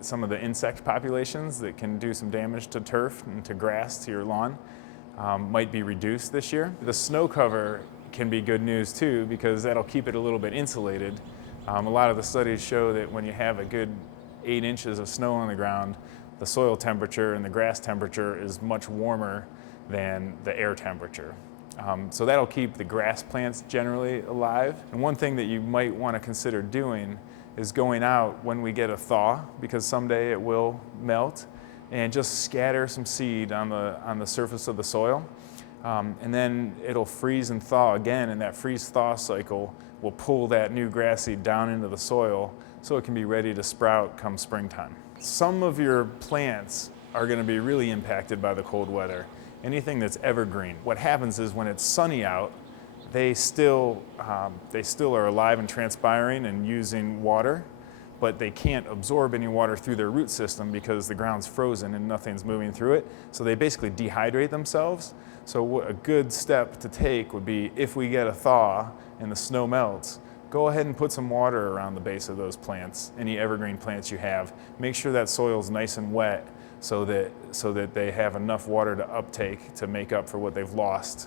Some of the insect populations that can do some damage to turf and to grass to your lawn might be reduced this year. The snow cover can be good news too, because that'll keep it a little bit insulated. A lot of the studies show that when you have a good 8 inches of snow on the ground, the soil temperature and the grass temperature is much warmer than the air temperature. So that'll keep the grass plants generally alive. And one thing that you might want to consider doing is going out when we get a thaw, because someday it will melt, and just scatter some seed on the surface of the soil. And then it'll freeze and thaw again, and that freeze-thaw cycle will pull that new grass seed down into the soil so it can be ready to sprout come springtime. Some of your plants are going to be really impacted by the cold weather. Anything that's evergreen. What happens is when it's sunny out, they still are alive and transpiring and using water, but they can't absorb any water through their root system because the ground's frozen and nothing's moving through it. So they basically dehydrate themselves. So a good step to take would be, if we get a thaw and the snow melts, go ahead and put some water around the base of those plants, any evergreen plants you have. Make sure that soil's nice and wet so that they have enough water to uptake to make up for what they've lost.